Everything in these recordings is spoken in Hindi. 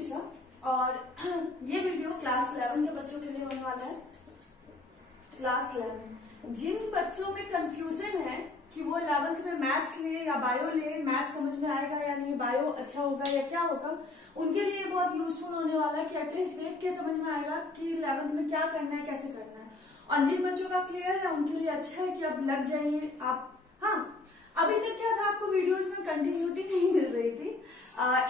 निशा और ये वीडियो क्लास 11 के बच्चों के लिए होने वाला है। क्लास 11 जिन बच्चों में कंफ्यूजन है कि वो 11th में मैथ्स ले या बायो ले, मैथ्स समझ में आएगा या नहीं, बायो अच्छा होगा या क्या होगा, उनके लिए बहुत यूजफुल होने वाला है कि एटलीस्ट देख के समझ में आएगा कि 11th में क्या करना है, कैसे करना है। और जिन बच्चों का क्लियर है उनके लिए अच्छा है कि अब लग जाइए आप। हाँ, अभी तक क्या था, आपको वीडियोस में कंटिन्यूटी नहीं मिल रही थी।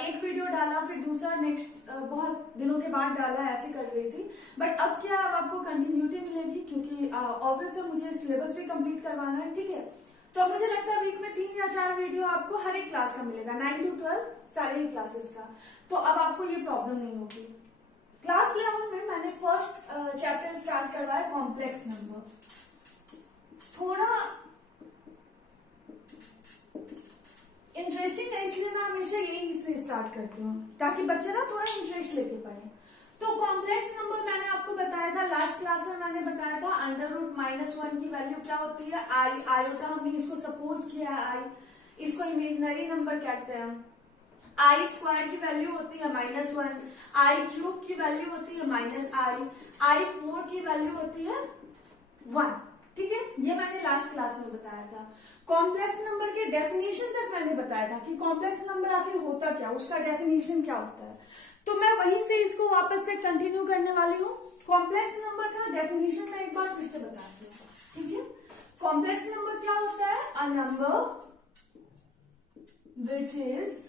एक वीडियो डाला फिर दूसरा नेक्स्ट बहुत दिनों के बाद डाला, ऐसे कर रही थी। बट अब क्या, अब आपको कंटिन्यूटी मिलेगी क्योंकि ऑब्वियसली मुझे सिलेबस भी कंप्लीट करवाना है, ठीक है। तो मुझे लगता है वीक में 3 या 4 वीडियो आपको हर एक क्लास का मिलेगा, 9 to 12 सारे ही क्लासेस का। तो अब आपको ये प्रॉब्लम नहीं होगी। क्लास 11 में मैंने फर्स्ट चैप्टर स्टार्ट करवाया कॉम्प्लेक्स नंबर। थोड़ा इंटरेस्टिंग है, इसलिए मैं हमेशा यही से स्टार्ट करती हूँ ताकि बच्चे ना थोड़ा इंटरेस्ट लेके पढ़े। तो कॉम्प्लेक्स नंबर मैंने आपको बताया था लास्ट क्लास में, मैंने बताया था √-1 की वैल्यू क्या होती है, आई। आयोटा हमने इसको सपोज किया है आई, इसको इमेजिनरी नंबर कहते हैं। आई स्क्वायर की वैल्यू होती है -1, आई क्यूब की वैल्यू होती है -i, आई 4 की वैल्यू होती है 1, ठीक है। ये मैंने लास्ट क्लास में बताया था। कॉम्प्लेक्स नंबर के डेफिनेशन तक मैंने बताया था कि कॉम्प्लेक्स नंबर आखिर होता क्या, उसका डेफिनेशन क्या होता है। तो मैं वहीं से इसको वापस से कंटिन्यू करने वाली हूँ। कॉम्प्लेक्स नंबर का डेफिनेशन मैं एक बार फिर से बताती हूँ, ठीक है। कॉम्प्लेक्स नंबर क्या होता है? A number which is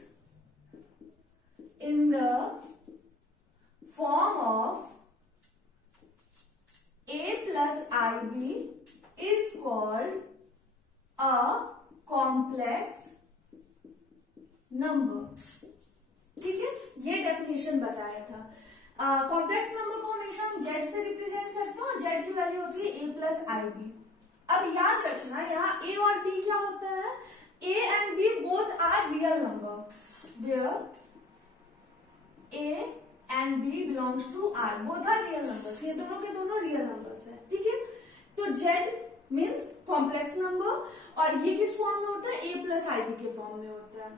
in the form of a plus ib is called a complex number, ठीक है। ये डेफिनेशन बताया था। कॉम्प्लेक्स नंबर को हमेशा हम z से रिप्रेजेंट करते हैं और z की वैल्यू होती है a plus ib। अब याद रखना यहाँ a और b क्या होता है, a and b both are real number where A and B belongs to R, both are real numbers। ये दोनों के दोनों रियल नंबर्स है, ठीक है। तो Z मीन्स कॉम्प्लेक्स नंबर और ये किस फॉर्म में होता है, A plus IB के फॉर्म में होता है।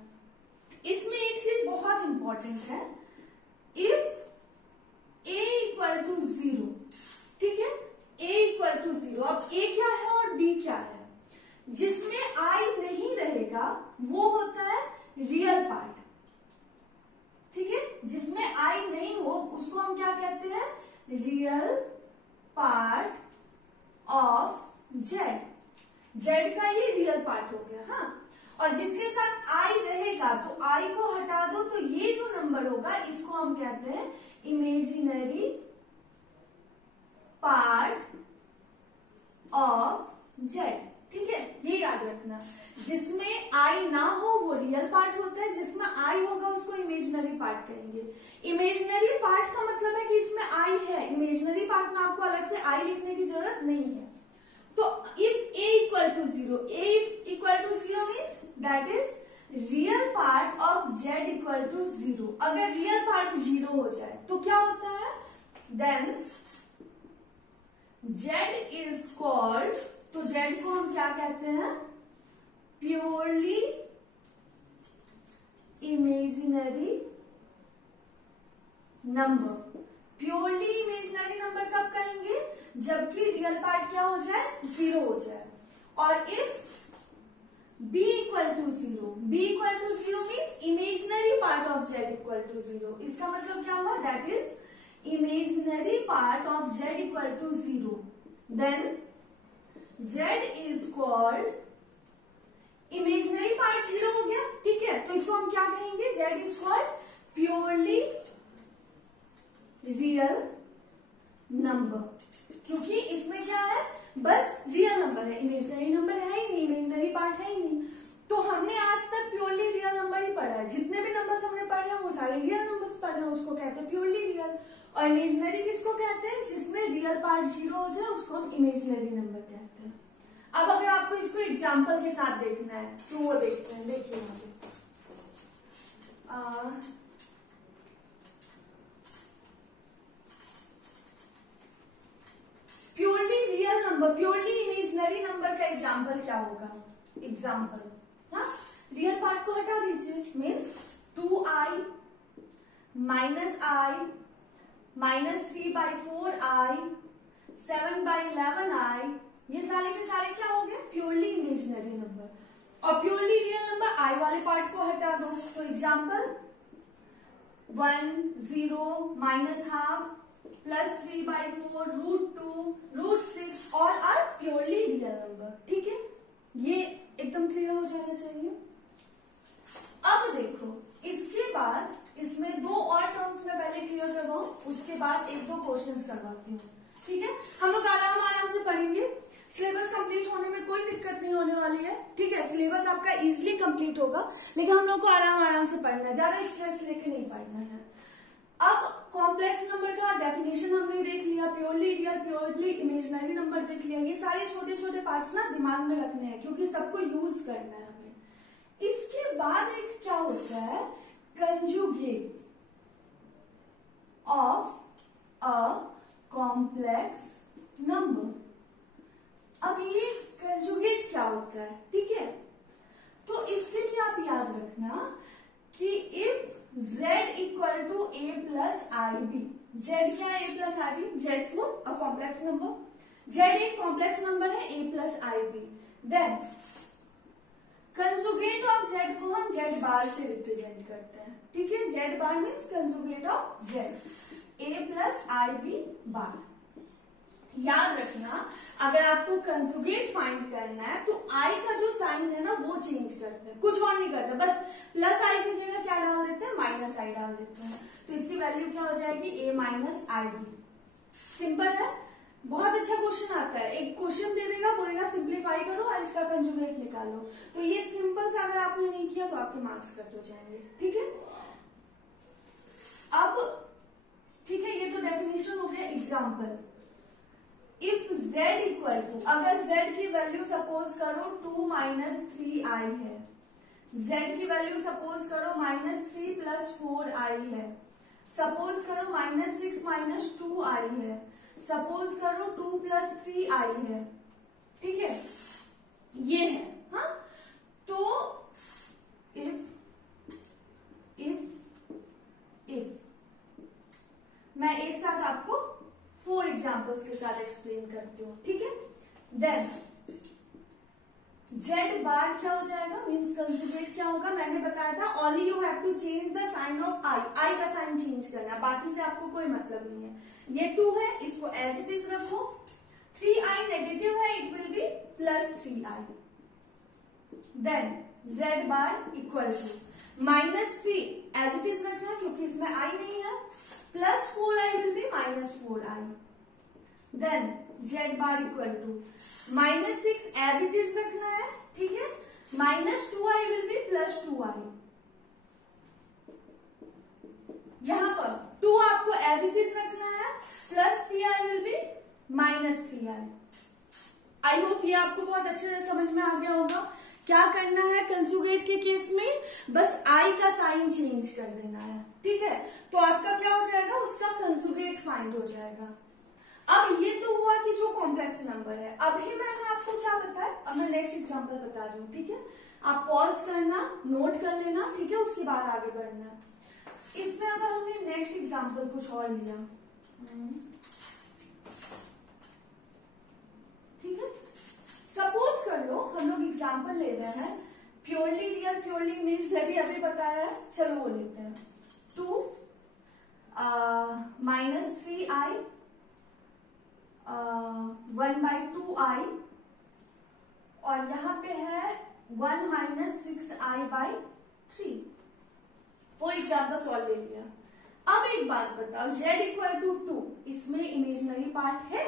इसमें एक चीज बहुत इंपॉर्टेंट है, इफ A equal to 0, ठीक है, A equal to 0। अब A क्या है और B क्या है? जिसमें I नहीं रहेगा वो होता है रियल पार्ट, ठीक है। जिसमें आई नहीं हो उसको हम क्या कहते हैं, real part of Z. Z का ही रियल पार्ट हो गया, हाँ। और जिसके साथ आई रहेगा तो आई को हटा दो तो ये जो नंबर होगा इसको हम कहते हैं इमेजिनरी पार्ट ऑफ जेड, ठीक है। ये याद रखना, जिसमें आई ना हो वो रियल पार्ट होता है, जिसमें आई होगा उसको इमेजिनरी पार्ट कहेंगे। इमेजिनरी पार्ट का मतलब है कि इसमें आई है, इमेजिनरी पार्ट में आपको अलग से आई लिखने की जरूरत नहीं है। तो if a equal to 0, a equal to 0 means that is real part of z equal to 0। अगर रियल पार्ट 0 हो जाए तो क्या होता है, देन z is called, तो z को हम क्या कहते हैं, purely imaginary number. Purely imaginary number कब कहेंगे, जबकि रियल पार्ट क्या हो जाए, 0 हो जाए। और if b equal to 0, b equal to 0 means imaginary part of z equal to 0। इसका मतलब क्या हुआ, that is imaginary part of z equal to 0, then z is called, imaginary part 0 हो गया, ठीक है। तो इसको हम क्या कहेंगे, z is called purely real number, क्योंकि इसमें क्या है, बस रियल नंबर है, इमेजिनरी नंबर है ही नहीं, इमेजिनरी पार्ट है ही नहीं। तो हमने आज तक प्योरली रियल नंबर ही पढ़ा है, जितने भी नंबर्स हमने पढ़े हैं वो सारे रियल नंबर्स पढ़े हैं, उसको कहते हैं प्योरली रियल। और इमेजिनरी किसको कहते हैं, जिसमें रियल पार्ट 0 हो जाए उसको हम इमेजिनरी नंबर कहते हैं। अब अगर आपको इसको एग्जाम्पल के साथ देखना है तो वो देखते हैं, देखिए यहाँ पे purely real number, purely imaginary number का एग्जाम्पल क्या होगा, एग्जाम्पल, हाँ, रियल पार्ट को हटा दीजिए, means 2i -i, -3/4i, 7/11i, ये सारे के सारे क्या हो गए? Purely imaginary number. और प्योरली रियल नंबर आई वाले पार्ट को हटा दो। तो example 1, 0, -½ +3/4 √2 √6 all are purely real number. ठीक है, ये एकदम क्लियर हो जाना चाहिए। अब देखो, इसके बाद इसमें दो और टर्म्स में पहले क्लियर करवाऊं, उसके बाद एक दो क्वेश्चंस करवाती हूँ। ठीक है, हम लोग आराम से पढ़ेंगे। सिलेबस कंप्लीट होने में कोई दिक्कत नहीं होने वाली है। ठीक है, सिलेबस आपका इजीली कंप्लीट होगा, लेकिन हम लोग को आराम से पढ़ना है, ज्यादा स्ट्रेस लेके नहीं पढ़ना है। अब कॉम्प्लेक्स नंबर का डेफिनेशन हमने देख लिया, purely real, purely imaginary number देख लिया। ये सारे छोटे छोटे पार्ट्स ना दिमाग में रखने हैं, क्योंकि सबको यूज करना है हमें। इसके बाद एक क्या होता है, conjugate of a complex number. अब ये कंजुगेट क्या होता है? ठीक है, तो इसके लिए आप याद रखना कि if z = a + ib, z क्या है? a + ib, z for a complex number, z एक कॉम्प्लेक्स नंबर है a + ib, then conjugate of z को हम z बार से रिप्रेजेंट करते हैं। ठीक है, z bar means conjugate of z, a + ib बार। याद रखना, अगर आपको कंजुगेट फाइंड करना है तो i का जो साइन है ना वो चेंज करते हैं, कुछ और नहीं करते, बस +i की जगह क्या डाल देते हैं? -i डाल देते हैं। तो इसकी वैल्यू क्या हो जाएगी? a - ib। सिंपल है, बहुत अच्छा क्वेश्चन आता है। एक क्वेश्चन दे देगा, बोलेगा सिंप्लीफाई करो और इसका कंजुगेट निकालो। तो ये सिंपल से अगर आपने नहीं किया तो आपके मार्क्स कट हो जाएंगे। ठीक है, अब ठीक है, ये तो डेफिनेशन हो गया। एग्जाम्पल, इफ z = अगर z की वैल्यू सपोज करो 2 - 3i है, z की वैल्यू सपोज करो -3 + 4i है, सपोज करो -6 - 2i है, सपोज करो 2 + 3i है। ठीक है, ये है। हाँ, तो इफ मैं एक साथ आपको 4 एग्जाम्पल्स के साथ एक्सप्लेन करती हूँ। ठीक है, देन z बार क्या हो जाएगा? मीन्स कंजुगेट क्या होगा? मैंने बताया था, only you have to change the sign of i का साइन चेंज करना, बाकी से आपको कोई मतलब नहीं है। ये 2 है, इसको एज इट इज रखो। 3i नेगेटिव है, it will be +3i। Then z bar = -3 as it is रखना, क्योंकि इसमें i नहीं है, +4i will be -4i। Then z bar = -6 as it is रखना है। ठीक है, -2i will be +2i। यहां पर 2 आपको एज इट इज रखना है, +3i will be -3i। I hope ये आपको बहुत अच्छे से समझ में आ गया होगा। क्या करना है कंजुगेट के केस में? बस i का साइन चेंज कर देना है। ठीक है, तो आपका क्या हो जाएगा? उसका कंजुगेट फाइंड हो जाएगा। अब ये तो हुआ कि जो कॉम्प्लेक्स नंबर है। अभी मैंने आपको क्या बताया, अब मैं नेक्स्ट एग्जांपल बता रही हूँ। ठीक है, आप पॉज करना, नोट कर लेना। ठीक है, उसके बाद आगे बढ़ना। इसमें अगर हमने नेक्स्ट एग्जांपल कुछ और लिया, ठीक है, सपोज कर लो हम लोग एग्जांपल ले रहे हैं प्योरली रियल, प्योरली इमेजिनरी अभी बताया है, चलो वो लेते हैं। 2 - 3i 1/2i और यहाँ पे है 1 - 6i/3। 4 एग्जाम्पल्स और ले लिया। अब एक बात बताओ, z = 2 इसमें इमेजिनरी पार्ट है?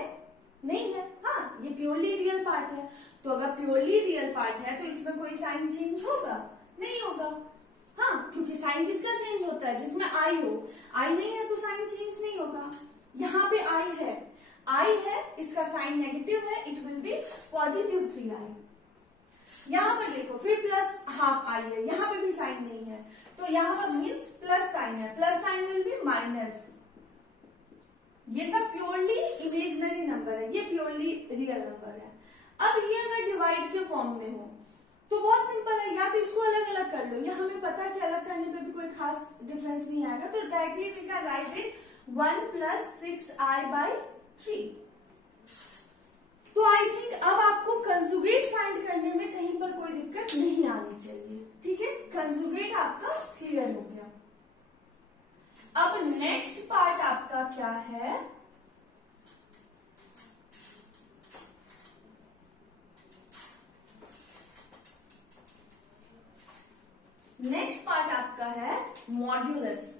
नहीं है। हाँ, ये प्योरली रियल पार्ट है। तो अगर प्योरली रियल पार्ट है तो इसमें कोई साइन चेंज होगा? नहीं होगा। हाँ, क्योंकि साइन किसका चेंज होता है? जिसमें आई हो। आई नहीं है तो साइन चेंज नहीं होगा। यहाँ पे आई है, इसका साइन नेगेटिव है, इट विल बी +3i। यहाँ पर देखो, फिर +12i है, यहाँ पे भी साइन नहीं है, तो यहाँ पर मीन्स प्लस साइन है, plus sign will be minus. ये सब प्योरली इमेजिनरी नंबर है, ये प्योरली रियल नंबर है। अब ये अगर डिवाइड के फॉर्म में हो तो बहुत सिंपल है, या तो इसको अलग अलग कर लो, या हमें पता है कि अलग करने पे भी कोई खास डिफरेंस नहीं आएगा, तो directly we can write it 1 + 6i/3। तो आई थिंक अब आपको कंजुगेट फाइंड करने में कहीं पर कोई दिक्कत नहीं आनी चाहिए। ठीक है, कंजुगेट आपका क्लियर हो गया। अब नेक्स्ट पार्ट आपका क्या है, नेक्स्ट पार्ट आपका है modulus.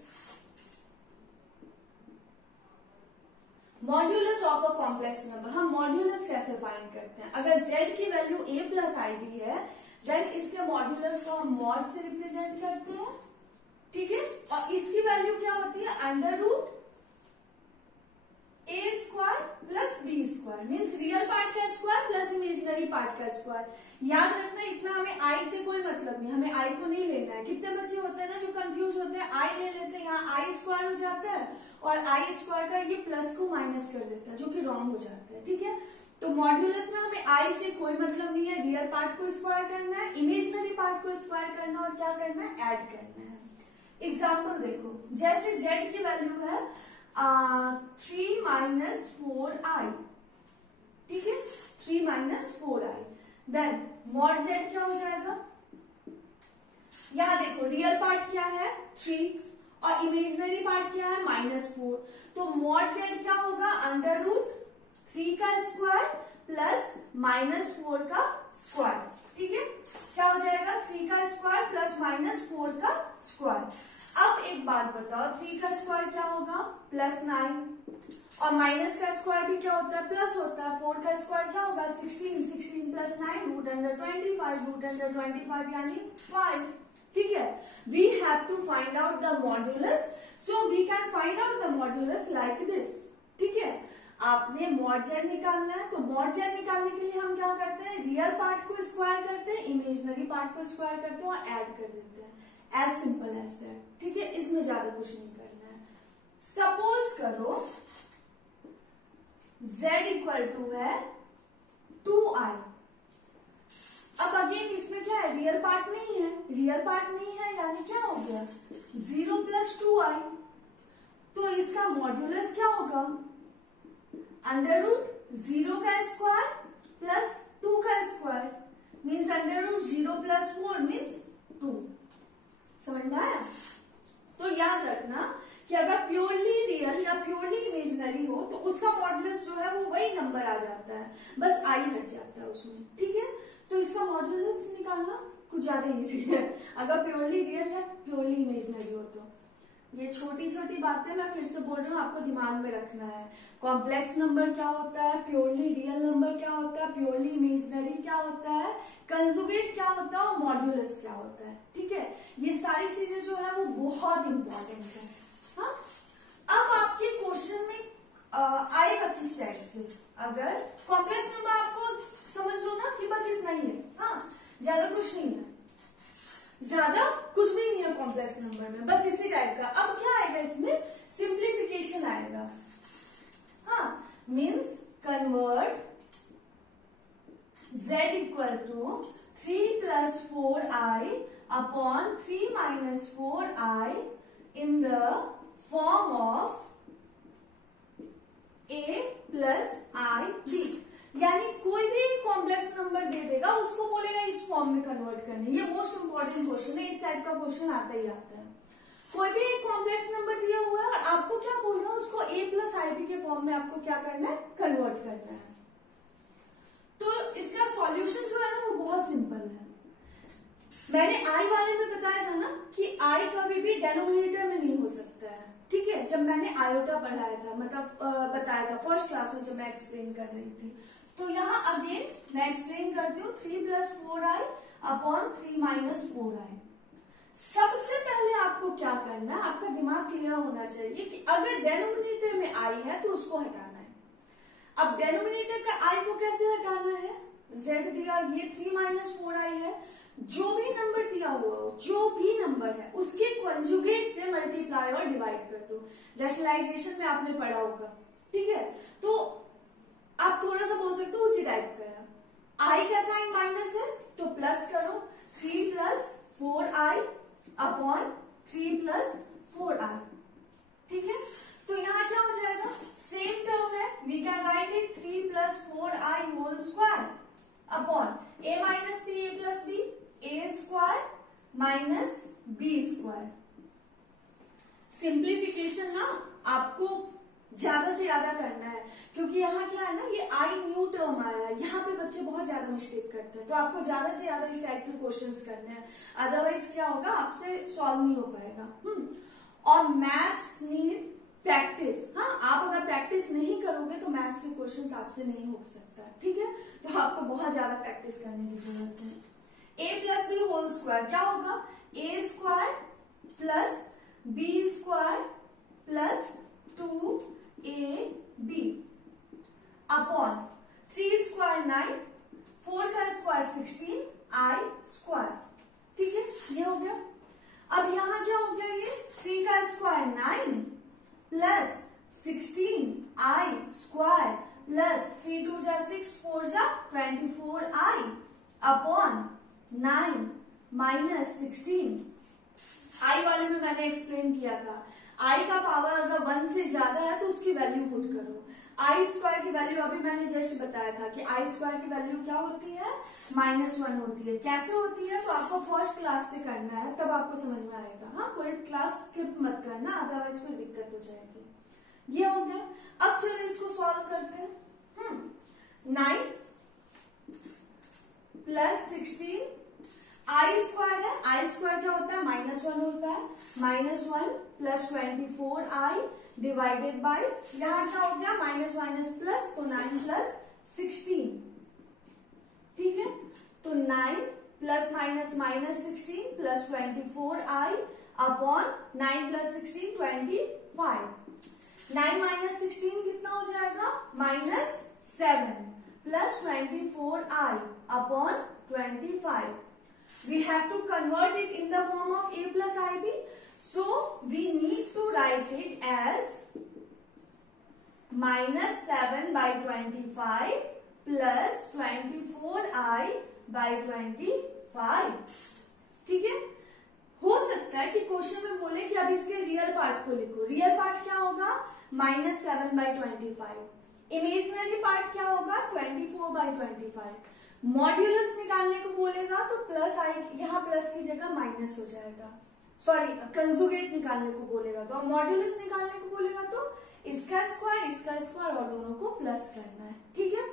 Modulus of a complex number. हम मॉड्यूलस कैसे फाइंड करते हैं? अगर z की वैल्यू a + ib है, देन इसके मॉड्यूलस को हम मॉड से रिप्रेजेंट करते हैं। ठीक है, और इसकी वैल्यू क्या होती है? √a² + b², means real part का स्क्वायर प्लस इमेजिनरी पार्ट का स्क्वायर। याद रखना, इसमें हमें i से कोई मतलब नहीं, हमें i को नहीं लेना है। कितने बच्चे होते हैं ना जो कंफ्यूज होते हैं, i ले लेते हैं, यहाँ i² हो जाता है और i² का ये प्लस को माइनस कर देता है, जो कि रॉन्ग हो जाता है। ठीक है, तो मॉड्यूलस में हमें i से कोई मतलब नहीं है, रियल पार्ट को स्क्वायर करना है, इमेजिनरी पार्ट को स्क्वायर करना और क्या करना है? ऐड करना है। एग्जाम्पल देखो, जैसे z की वैल्यू है 3 - 4i। ठीक है, 3 - 4i, देन मॉड z क्या हो जाएगा? यहां देखो, रियल पार्ट क्या है? 3 और इमेजिनरी पार्ट क्या है? -4। तो मॉड z क्या होगा? √3 का स्क्वायर प्लस -4 का स्क्वायर। ठीक है, क्या हो जाएगा? 3 का स्क्वायर प्लस -4 का स्क्वायर। अब एक बात बताओ, 3 का स्क्वायर क्या होगा? +9, और माइनस का स्क्वायर भी क्या होता है? प्लस होता है। 4 का स्क्वायर क्या होगा? 16, 16 + 9 √25 यानी 5। ठीक है, we have to find out the modulus, so we can find out the modulus like this. ठीक है, आपने मॉड z निकालना है, तो मॉड z निकालने के लिए हम क्या करते हैं? रियल पार्ट को स्क्वायर करते हैं, इमेजिनरी पार्ट को स्क्वायर करते हैं और ऐड कर देते हैं। As simple as that. ठीक है, इसमें ज्यादा कुछ नहीं करना है। सपोज करो z = है 2i। अब अगेन इसमें क्या है? रियल पार्ट नहीं है, रियल पार्ट नहीं है यानी क्या हो गया? 0 + 2i। तो इसका मॉड्यूलस क्या होगा? √0 का स्क्वायर प्लस 2 का स्क्वायर, मीन्स √0 + 4 मीन्स 2। समझ में आया? तो याद रखना कि अगर प्योरली रियल या प्योरली इमेजिनरी हो तो उसका मॉड्यूलस जो है वो वही नंबर आ जाता है, बस i हट जाता है उसमें। ठीक है, तो इसका मॉड्यूलस निकालना कुछ ज्यादा इजी है, अगर प्योरली रियल या प्योरली इमेजिनरी हो तो। ये छोटी छोटी बातें मैं फिर से बोल रही हूँ, आपको दिमाग में रखना है। कॉम्प्लेक्स नंबर क्या होता है, प्योरली रियल नंबर क्या होता है, प्योरली इमेजिनरी क्या होता है, कंजुगेट क्या होता है और मॉड्यूलस क्या होता है। ठीक है, ये सारी चीजें जो है वो बहुत इंपॉर्टेंट है। हाँ, अब आपके क्वेश्चन में आएगा किस टाइप से? अगर कॉम्प्लेक्स नंबर आपको समझ लो ना कि बस इतना ही है, हाँ, ज्यादा कुछ नहीं है, ज्यादा कुछ भी नहीं है कॉम्प्लेक्स नंबर में, बस इसी टाइप का। अब क्या आएगा इसमें? सिंप्लीफिकेशन आएगा। हाँ, means convert z = 3 + 4i upon 3 - 4i in the form of a + ib। यानी कोई भी कॉम्प्लेक्स नंबर दे देगा, उसको बोलेगा इस फॉर्म में कन्वर्ट करने। ये मोस्ट इंपॉर्टेंट क्वेश्चन है, इस टाइप का क्वेश्चन आता ही आता है। कोई भी एक कॉम्प्लेक्स नंबर दिया हुआ है और आपको क्या बोल रहा है? उसको a + ib के फॉर्म में आपको क्या करना है? कन्वर्ट करना है। तो इसका सॉल्यूशन जो है ना वो बहुत सिंपल है। मैंने i वाले में बताया था ना कि i कभी भी डिनोमिनेटर में नहीं हो सकता है। ठीक है, जब मैंने आयोटा पढ़ाया था, मतलब बताया था फर्स्ट क्लास में जब मैं एक्सप्लेन कर रही थी, तो यहाँ अगेन मैं एक्सप्लेन करती हूँ 3 + 4i upon 3 - 4i। सबसे पहले आपको क्या करना है? आपका दिमाग क्लियर होना चाहिए कि अगर डेनोमिनेटर में i है तो उसको हटाना है। अब डेनोमिनेटर का i को कैसे हटाना है? z दिया, ये 3 - 4i है, जो भी नंबर दिया हुआ हो, जो भी नंबर है उसके कॉन्जुगेट से मल्टीप्लाई और डिवाइड कर दो। रेशनलाइजेशन में आपने पढ़ा होगा। ठीक है, तो आप थोड़ा सा बोल सकते हो उसी टाइप का है। i का साइन माइनस है तो प्लस करो, 3 + 4i upon 3 प्लस 4i। ठीक है, तो यहाँ क्या हो जाएगा, सेम टर्म है, we can write it 3 plus 4i whole square upon a minus B A plus B A square minus B square. Simplification ना आपको ज्यादा से ज्यादा करना है, क्योंकि यहाँ क्या है ना, ये आई न्यू टर्म आया है, यहाँ पे बच्चे बहुत ज्यादा मिस्टेक करते हैं, तो आपको ज्यादा से ज्यादा इस टाइप के क्वेश्चंस करने हैं, अदरवाइज क्या होगा, आपसे सॉल्व नहीं हो पाएगा। और मैथ्स नीड प्रैक्टिस। हाँ, आप अगर प्रैक्टिस नहीं करोगे तो मैथ्स के क्वेश्चंस आपसे नहीं हो सकता। ठीक है, तो आपको बहुत ज्यादा प्रैक्टिस करने की जरूरत है। a plus B whole square क्या होगा, A square plus B square plus 2ab upon 3 square 9, 4 का स्क्वायर 16, i स्क्वायर। ठीक है, ये हो गया। अब यहाँ क्या हो गया, ये 3 का square 9 plus 16 i square plus 3 2 जा 6 4 जा 24i अपॉन 9 माइनस 16। आई वाले में मैंने एक्सप्लेन किया था, आई का पावर अगर 1 से ज्यादा है तो उसकी वैल्यू पुट करो। आई स्क्वायर की वैल्यू अभी मैंने जस्ट बताया था कि आई स्क्वायर की वैल्यू क्या होती है, -1 होती है। कैसे होती है, तो आपको फर्स्ट क्लास से करना है, तब आपको समझ में आएगा। हाँ, कोई क्लास स्किप मत करना, अदरवाइज कोई दिक्कत हो जाएगी। ये हो गया। अब चलो इसको सॉल्व करते हैं। 9 प्लस 16 आई स्क्वायर है, आई स्क्वायर क्या होता है, -1 होता है, -1 प्लस 24i डिवाइडेड बाय, यहाँ क्या हो गया, माइनस माइनस प्लस, तो 9 प्लस 16। ठीक है, तो 9 plus minus minus 16 plus 24i upon 9 plus 16 25। 9 minus 16 कितना हो जाएगा, -7 plus 24i upon 25। We have to convert it in the form of a plus ib, so we need to write it as -7 by 25 plus 24i by 25। ठीक है, हो सकता है कि क्वेश्चन में बोले कि अब इसके रियल पार्ट को लिखो। रियल पार्ट क्या होगा, -7 by 25। इमेजिनरी पार्ट क्या होगा, 24 by 25। मॉड्यूलस निकालने को बोलेगा तो प्लस आई, यहाँ प्लस की जगह माइनस हो जाएगा। सॉरी, कंजुगेट निकालने को बोलेगा तो, मॉड्यूलस निकालने को बोलेगा तो इसका स्क्वायर और दोनों को प्लस करना है। ठीक है,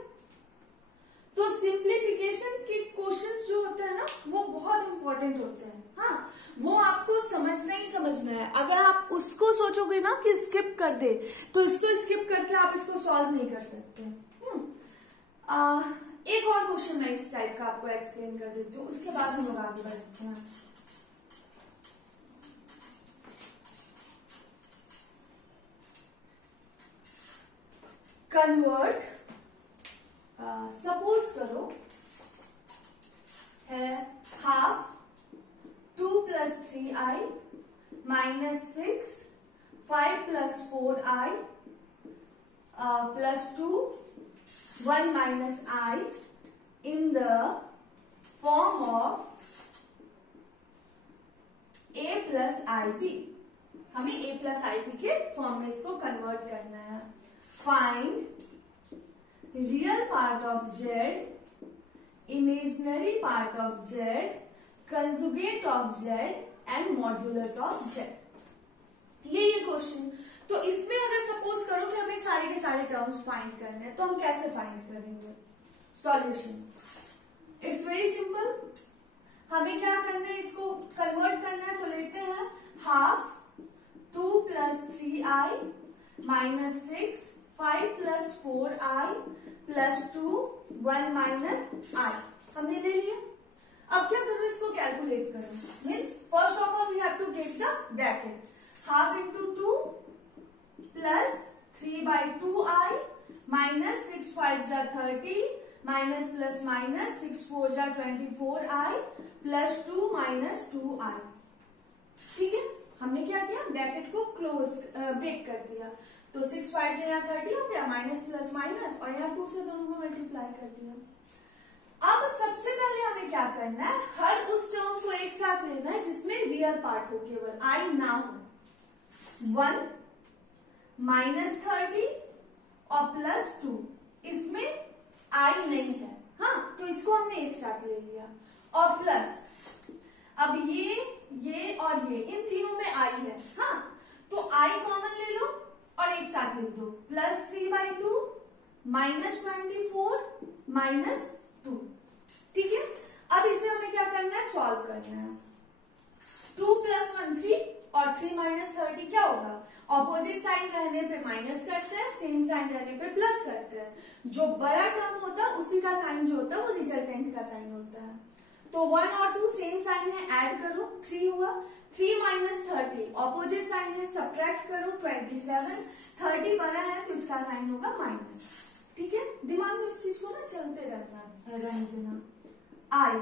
तो सिंप्लीफिकेशन के क्वेश्चंस जो होते हैं ना, वो बहुत इंपॉर्टेंट होते हैं। हाँ, वो आपको समझना ही समझना है। अगर आप उसको सोचोगे ना कि स्किप कर दे, तो इसको स्किप करके आप इसको सॉल्व नहीं कर सकते। एक और क्वेश्चन मैं इस टाइप का आपको एक्सप्लेन कर देती हूँ, उसके बाद हम लोग आगे बढ़ते हैं। कन्वर्ट, सपोज करो है half 2 plus 3i -6 5 plus 4i plus 2 1 minus I in the form of a plus ib। हमें a plus ib के फॉर्म में इसको कन्वर्ट करना है। Find real part of z, imaginary part of z, conjugate of z and modulus of z। ये क्वेश्चन, तो इसमें अगर सपोज करो कि हमें सारे के सारे टर्म्स फाइंड करने हैं, तो हम कैसे फाइंड करेंगे सॉल्यूशन? It's very simple. हमें क्या करना है, इसको कन्वर्ट करना है, तो लेते हैं half 2 plus 3i -6 5 plus 4i plus 2 1 minus i हमने ले लिया। अब क्या करो, इसको कैलकुलेट करो। Means first of all we have to get the bracket. Half into 2 plus 3 by 2i minus 6 5 जा 30 माइनस प्लस माइनस 6 4 जा 24i प्लस 2 माइनस 2i। ठीक है, हमने क्या किया, ब्रैकेट को क्लोज ब्रेक कर दिया, तो 6 5 जा 30 हो गया, माइनस प्लस माइनस, और यहाँ 2 से दोनों को मल्टीप्लाई कर दिया। अब सबसे पहले हमें क्या करना है, हर उस टर्म को एक साथ लेना है जिसमें रियल पार्ट हो, केवल आई ना हो। 1 -30 और +2, इसमें आई नहीं है, हाँ, तो इसको हमने एक साथ ले लिया। और प्लस अब ये और ये, इन तीनों में आई है, हाँ, तो आई कॉमन ले लो और एक साथ लिख दो, +3/2 -24 -2। ठीक है, अब इसे हमें क्या करना है, सॉल्व करना है। 2 + 1 3 और 3 - 30 क्या होगा, ऑपोजिट साइन रहने पे माइनस करते हैं, सेम साइन रहने पे प्लस करते हैं। जो बड़ा टर्म होता है उसी का साइन जो होता है वो रिजल्टेंट का साइन होता है। तो 1 और 2 सेम साइन है, ऐड करो, 3 हुआ। 3 - 30 ऑपोजिट साइन है, सब्ट्रैक्ट करो, 27। 30 बड़ा है तो इसका साइन होगा माइनस। ठीक है, दिमाग में इस चीज को ना चलते रहने देना। आई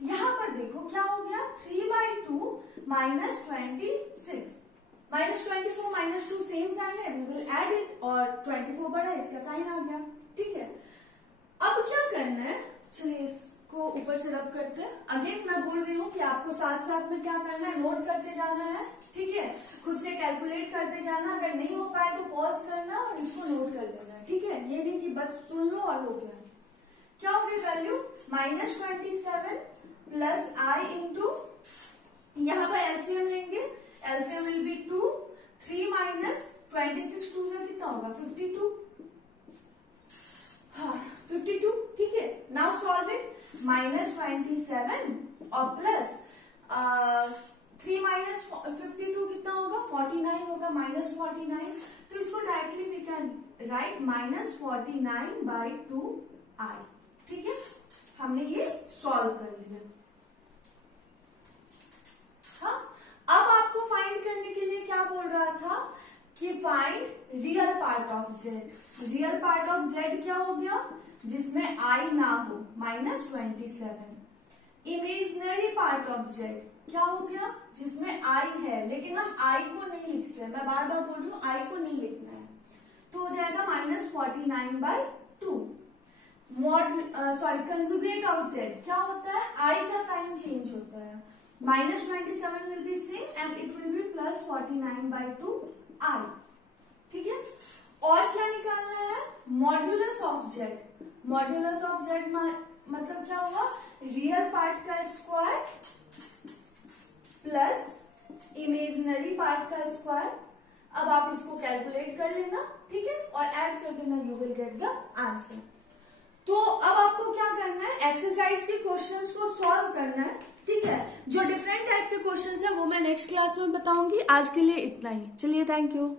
यहां पर देखो क्या हो गया, 3/2 -26 -24 -2 सेम साइन है, वी विल ऐड इट, और 24 बड़ा है, इसका साइन आ गया। ठीक है, अब क्या करना है, चलिए इसको ऊपर से रब करते हैं। अगेन मैं बोल रही हूँ कि आपको साथ साथ में क्या करना है, नोट करते जाना है। ठीक है, खुद से कैलकुलेट करते जाना, अगर नहीं हो पाए तो पॉज करना और इसको नोट कर लेना। ठीक है, ये नहीं कि बस सुन लो और हो गया। क्या हो गया वैल्यू, -27 प्लस आई इंटू, यहाँ पर एलसीएम लेंगे, एलसीएम विल बी 2, 3 - 26 2 से कितना होगा, 52। हाँ 52। ठीक है, नाउ सॉल्व इट, -27 और प्लस 3 - 52 कितना होगा, 49 होगा, -49। तो इसको डायरेक्टली वी कैन राइट -49/2 आई। ठीक है, हमने ये सॉल्व कर लिया। हाँ, अब आपको फाइंड करने के लिए क्या बोल रहा था कि find real part of Z. Real part of Z क्या हो गया, जिसमें आई ना हो, -27। इमेजिनरी पार्ट ऑफ जेड क्या हो गया, जिसमें आई है लेकिन हम आई को नहीं लिखते, मैं बार बार बोल रही हूँ आई को नहीं लिखना है, तो हो जाएगा -49/2। कंजुगेट ऑफ जेड क्या होता है, आई का साइन चेंज होता है, -27 will be same and it will B +49/2 आई। ठीक है, और क्या निकालना है, modulus of Z. Modulus of Z मतलब क्या हुआ, रियल पार्ट का स्क्वायर प्लस इमेजिनरी पार्ट का स्क्वायर। अब आप इसको कैलकुलेट कर लेना, ठीक है, और ऐड कर देना, you will get the answer. तो अब आपको क्या करना है, एक्सरसाइज के क्वेश्चंस को सॉल्व करना है। ठीक है, जो डिफरेंट टाइप के क्वेश्चंस है वो मैं नेक्स्ट क्लास में बताऊंगी। आज के लिए इतना ही, चलिए, थैंक यू।